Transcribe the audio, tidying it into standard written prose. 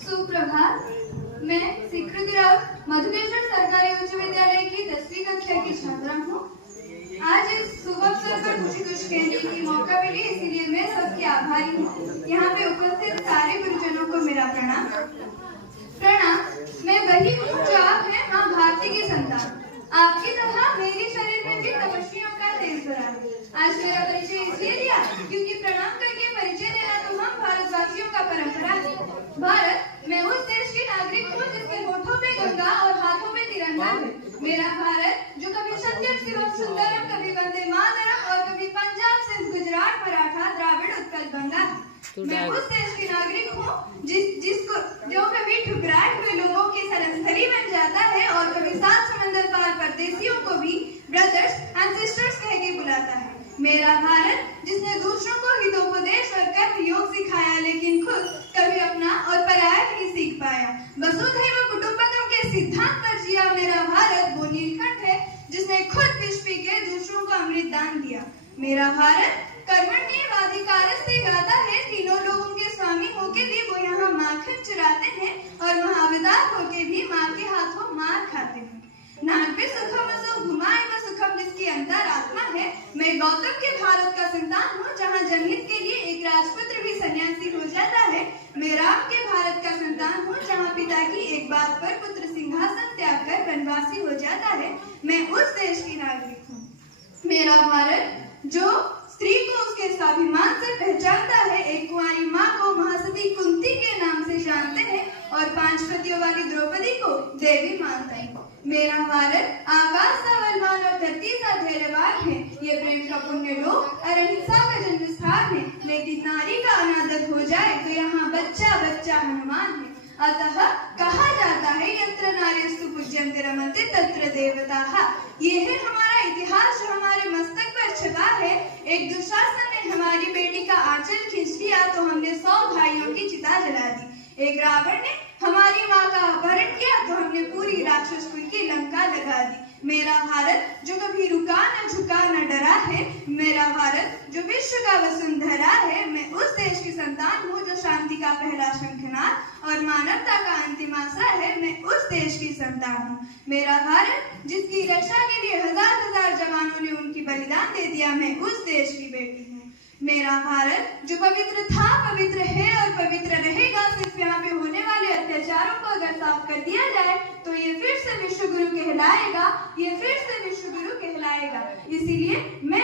सुप्रभात। मैं स्वीकृति राउत मधुकेश्वर सरकारी उच्च विद्यालय की 10वीं कक्षा की छात्रा हूँ। आज इस शुभ अवसर पर मुझे कुछ कहने की मौका मिली, इसीलिए मैं सबकी आभारी हूँ। यहाँ पे उपस्थित सारे गुरुजनों को मेरा प्रणाम। मैं वही हूँ जो आप हैं, माँ भारती की संतान। आपकी तरह मेरे शरीर में भी तपस्वियों का तेज भरा है। आज मेरा परिचय इसलिए दिया क्योंकि प्रणाम करके परिचय देना तो हम भारतवासियों का परंपरा है। भारत, मैं उस देश की नागरिक हूँ जिसके होठों पे गंगा और हाथों में तिरंगा है। मेरा भारत जो कभी सत्यम शिवम सुंदरम, कभी वंदे मातरम और कभी पंजाब सिंध गुजरात मराठा द्राविड़ उत्कल गंगा है। मैं उस देश की नागरिक हूँ जिसको जो कभी ठुकराए हुए लोगों की सरसरी बन जाता है और कभी सात समंदर पार परदेशियों को भी ब्रदर्स एंड सिस्टर्स कह के बुलाता है। मेरा भारत जिसने दूसरों को हितोपदेश और कर्म योग सिखाया, लेकिन खुद कभी अपना और पराया नहीं सीख पाया। वसुधैव कुटुंबकम के सिद्धांत पर जिया मेरा भारत वो नीलकंठ है जिसने खुद विष पी के दूसरों को अमृत दान दिया। मेरा भारत कर्मण्येवाधिकारस्ते गाता है, तीनों लोगों के स्वामी होके भी वो यहाँ माखन चुराते हैं और महाअवतार होके भी माँ के हाथों मार खाते हैं। नानपे सुखम असो घुमाए व सुखम जिसकी अंतरात्मा है। मैं गौतम के भारत का संतान हूँ जहाँ जनहित के लिए एक राजपुत्र भी सन्यासी हो जाता है। मैं राम के भारत का संतान हूँ जहाँ पिता की एक बात पर पुत्र सिंहासन त्याग कर वनवासी हो जाता है। मैं उस देश की नागरिक हूँ। मेरा भारत जो स्त्री को उसके स्वाभिमान से पहचानता है, एक कुंवारी माँ को महासती कुंती के नाम से जानते हैं और 5 पतियों वाली द्रौपदी को देवी मानता है। मेरा भारत आकाश सा बलवान और धरती सा धैर्यवान है। ये प्रेम का पुण्य लोक और अहिंसा का जन्म स्थान है, लेकिन नारी का अनादर हो जाए तो यहाँ बच्चा बच्चा हनुमान है। अतः कहा जाता है यत्र नारीस्तु पूज्यन्ते रमन्ते तत्र देवताः। ये है हमारा इतिहास जो हमारे मस्तक पर छपा है। एक दुशासन ने हमारी बेटी का आंचल खींच लिया तो हमने 100 भाइयों की चिता जला दी। एक रावण ने हमारी माँ का अपहरण किया तो हमने पूरी राक्षस कुल की लंका लगा दी। मेरा भारत जो कभी रुका न झुका न डरा है। मेरा भारत जो विश्व का वसुंधरा है। मैं उस देश की संतान हूँ जो शांति का पहला शंखनाद और मानवता का अंतिम आशा है। मैं उस देश की संतान हूँ। मेरा भारत जिसकी रक्षा के लिए हजार जवानों ने उनकी बलिदान दे दिया। मैं उस देश की बेटी हूँ। मेरा भारत जो पवित्र था, पवित्र है और पवित्र रहेगा। सिर्फ यहाँ पे होने वाले अत्याचारों को अगर साफ कर दिया जाए तो ये फिर से विश्व गुरु कहलाएगा। इसीलिए मैं